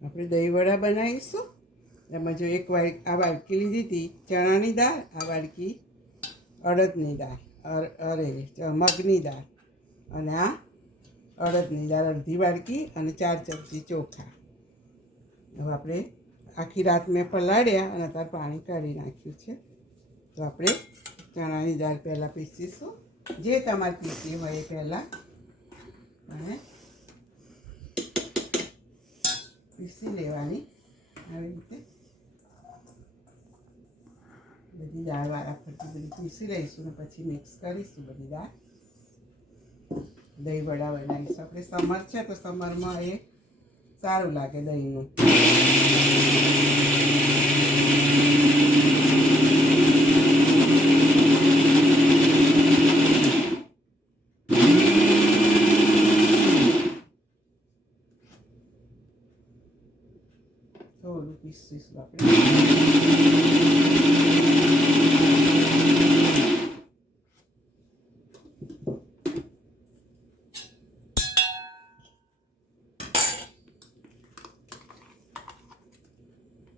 આપણે દહીં વડા બનાવીશું. એમાં જો એક આ વાડકી લીધી હતી ચણાની દાળ, આ વાડકી અડદની દાળ, મગની દાળ, અને આ અડદની દાળ અડધી વાડકી, અને 4 ચમચી ચોખા. હવે આપણે આખી રાત મેં પલાળ્યા અને અત્યારે પાણી કાઢી નાખ્યું છે. તો આપણે ચણાની દાળ પહેલાં પીસીશું, જે તમારે પીસી હોય એ પહેલાં, અને પીસી લેવાની આવી રીતે. બધી દાળ વારાફરતી બધી પીસી લઈશું ને પછી મિક્સ કરીશું બધી દાળ. દહીં વડા બનાવીશું. આપણે સમર છે તો સમરમાં એ સારું લાગે દહીંનું. થોડું પીસીશું આપણે.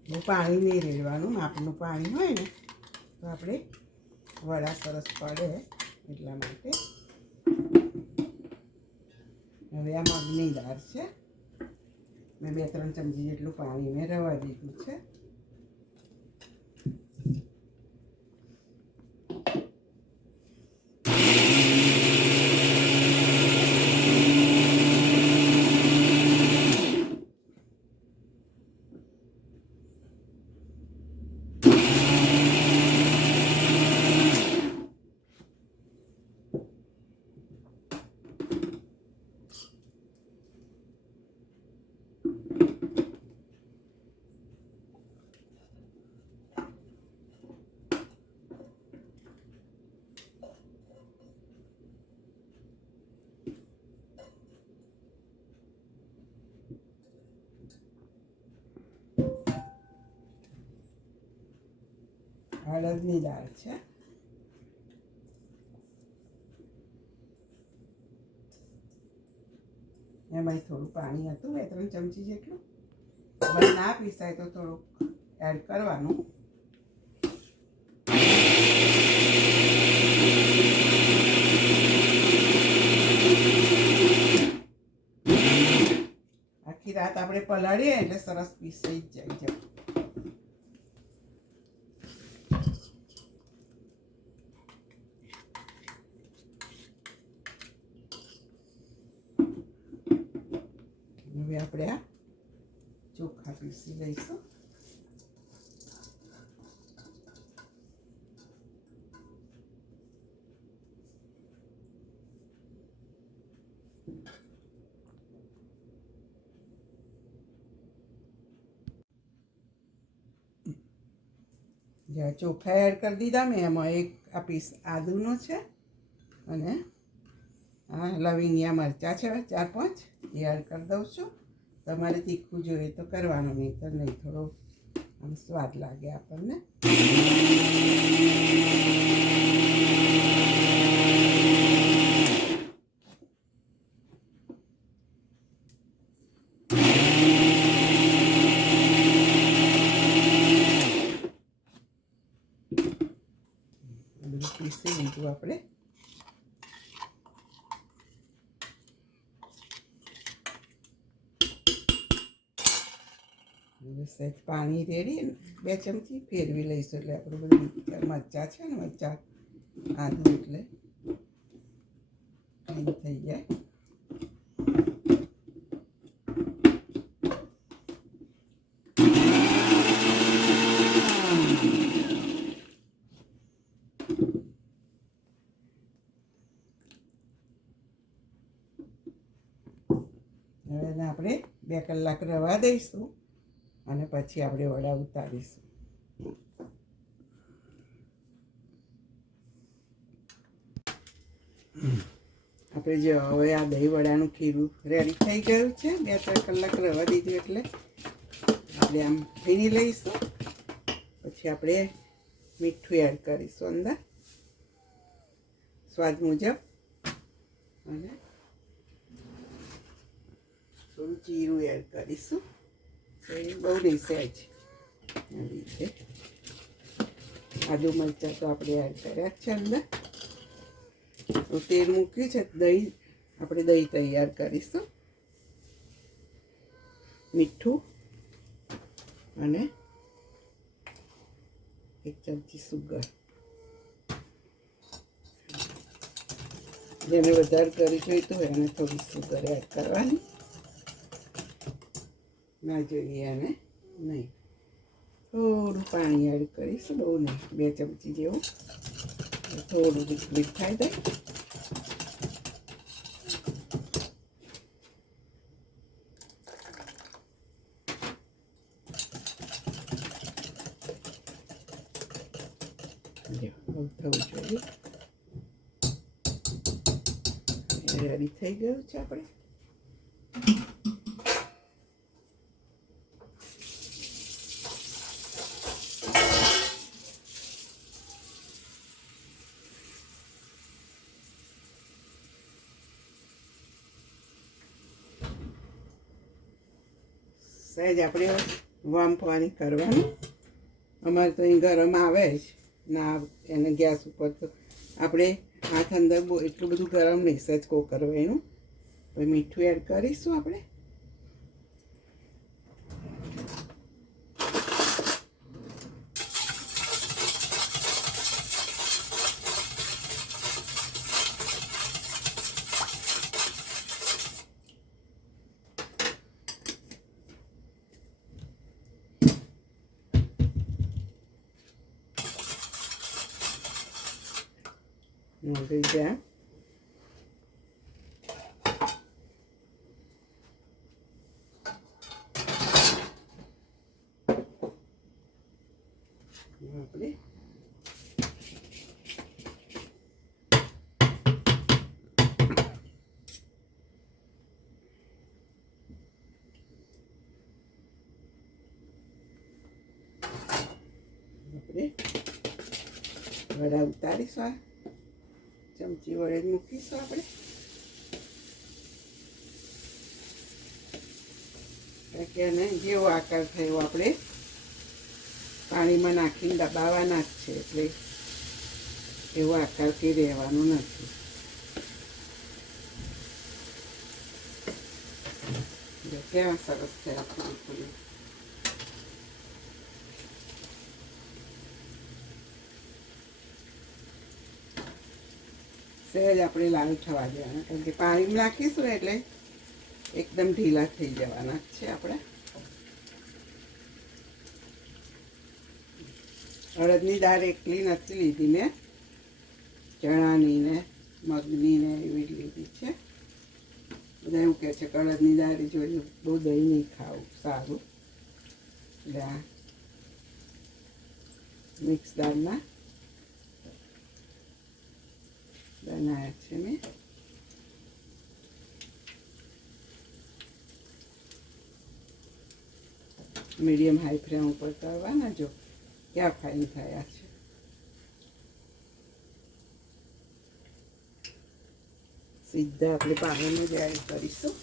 બહુ પાણી નહીં રેડવાનું, માપનું પાણી હોય ને તો આપણે વડા સરસ પડે એટલા માટે. હવે આ મગની દાળ છે, મેં 2-3 ચમચી જેટલું પાણી મેં રવા દીધું છે. અડદની દાળ છે, એમાં થોડું પાણી હતું 2-3 ચમચી જેટલું. હવે ના પીસાય તો થોડુંક એડ કરવાનું. આખી રાત આપણે પલાળીએ એટલે સરસ પીસાઈ જ જાય. હવે આપણે આ ચોખા પીસી લઈશું. જ્યાં ચોખા એડ કરી દીધા મેં, એમાં એક આ પીસ આદુનો છે, અને આ લવિંગિયા મરચાં છે 4-5 એ એડ કરી દઉં છું. તમારે તીખું જોઈએ તો કરવાનું, નહીં તો નહીં. થોડો આમ સ્વાદ લાગે આપણને. બધું પીસી લીધું આપણે. સહેજ પાણી રેડી 2 ચમચી ફેરવી લઈશું એટલે આપણું બધું મરચાં છે ને, મરચાં આદું એટલે ક્લીન થઈ જાય. હવે એને આપણે 2 કલાક રવા દઈશું અને પછી આપણે વડા ઉતારીશું. આપણે જો હવે આ દહીં વડાનું ખીરું રેડી થઈ ગયું છે. 2-3 કલાક રવા દીધું એટલે આપણે આમ ફીણી લઈશું. પછી આપણે મીઠું એડ કરીશું અંદર સ્વાદ મુજબ, અને થોડું જીરું એડ કરીશું. તો એ બહુ નહીં સહેજ એવી રીતે. આદુ મરચાં તો આપણે એડ કર્યા જ છે અંદર. તો તેલ મૂક્યું છે. દહીં આપણે દહીં તૈયાર કરીશું. મીઠું અને 1 ચમચી સુગર. જેને વધારે કરી જોઈતું હોય એને થોડી સુગર એડ કરવાની. ના જોઈએ એને નહીં. થોડું પાણી એડ કરીશું, બહુ નહીં, 2 ચમચી જેવું. થોડું લિક્વિડ થાય દે. થવું જોઈએ. રેડી થઈ ગયું છે આપણે. સહેજ આપણે વામ પાણી કરવાનું. અમારે તો અહીં ગરમ આવે જ ના, એને ગેસ ઉપર તો આપણે હાથ અંદર બહુ એટલું બધું ગરમ નહીં, સહેજ કરવાનું. પછી મીઠું એડ કરીશું આપણે. નોંધી જાય. આપણે વડા ઉતારીશું. ચમચી વડે મૂકીશું આપણે. કે એને જેવો આકાર થયો આપણે પાણીમાં નાખીને દબાવવાના જ છે, એટલે એવો આકાર કંઈ રહેવાનો નથી. કેવા સરસ થયા થોડું થોડું. સહેજ આપણે લાલ થવા દેવાના, કારણ કે પાણીમાં નાખીશું એટલે એકદમ ઢીલા થઈ જવાના છે આપણે. અડદની દાળ એકલી નથી લીધી મેં, ચણાની ને મગની ને એવી લીધી છે. બધા એવું કહે છે કે અડદની દાળ જોઈને બહુ દહીં નહીં ખાવું સારું, એટલે આ મિક્સ દાળના બનાવ્યા છે મેં. મીડિયમ હાઈ ફ્લેમ ઉપર કરવાના. જો ક્યાં ફાઇન થયા છે. સીધા આપણે પાણીને જ એડ કરીશું.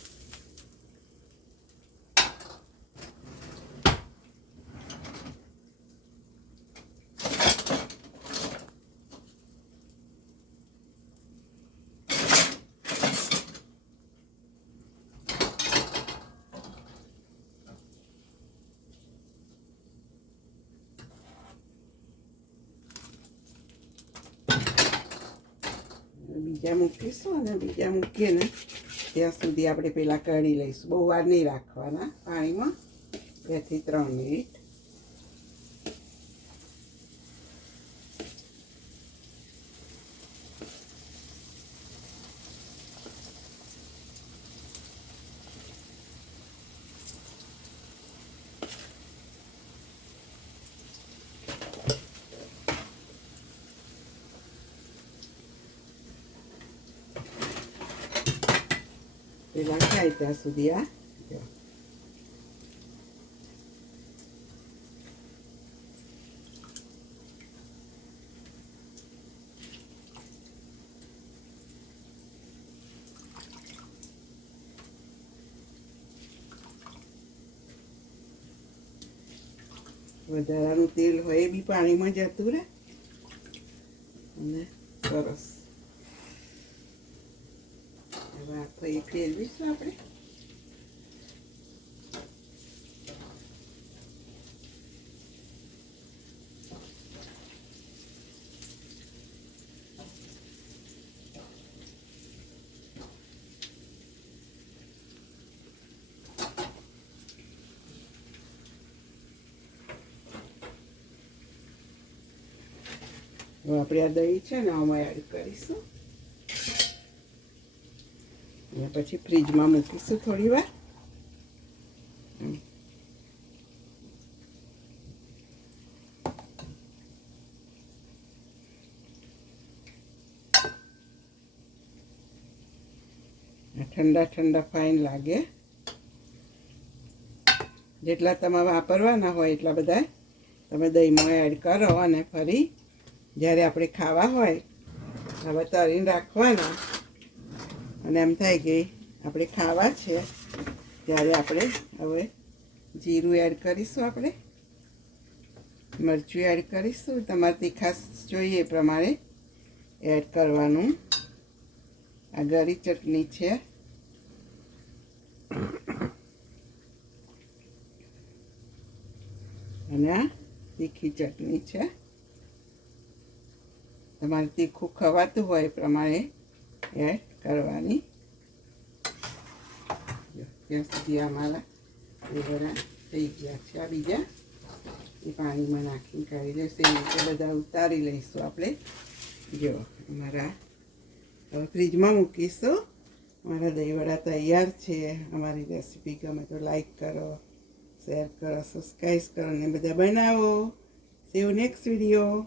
બીજા મૂકીશું અને બીજા મૂકીને ત્યાં સુધી આપણે પહેલાં કાઢી લઈશું. બહુ વાર નહીં રાખવાના પાણીમાં, 2 થી 3 મિનિટ. પેલા થાય ત્યાં સુધી આ વધારાનું તેલ હોય એ બી પાણીમાં જતું રહે અને સરસ. હવે આખો એ ફેરવીશું આપણે. હવે આપણે આ દહીં છે ને આમાં એડ કરીશું અને પછી ફ્રીજમાં મૂકીશું થોડી વાર. ઠંડા ઠંડા ફાઇન લાગે. જેટલા તમે વાપરવાના હોય એટલા બધા તમે દહીંમાં એડ કરો અને ફરી જ્યારે આપણે ખાવા હોય હવે તળીને રાખવાના અને એમ થાય કે આપણે ખાવા છે ત્યારે આપણે હવે જીરું એડ કરીશું, આપણે મરચું એડ કરીશું. તમારે તીખાશ જોઈએ એ પ્રમાણે એડ કરવાનું. આ ગળી ચટણી છે. અને આ તીખી ચટણી છે. તમારે તીખું ખવાતું હોય એ પ્રમાણે એડ કરવાની. ત્યાં સુધી અમારા એ બધા થઈ ગયા છે. આ બીજા એ પાણીમાં નાખીને કાઢી લઈશું. એ રીતે બધા ઉતારી લઈશું આપણે. જો અમારા હવે ફ્રીજમાં મૂકીશું. અમારા દહીંવડા તૈયાર છે. અમારી રેસીપી ગમે તો લાઈક કરો, શેર કરો, સબસ્ક્રાઈબ કરો અને બધા બનાવો. C you next video.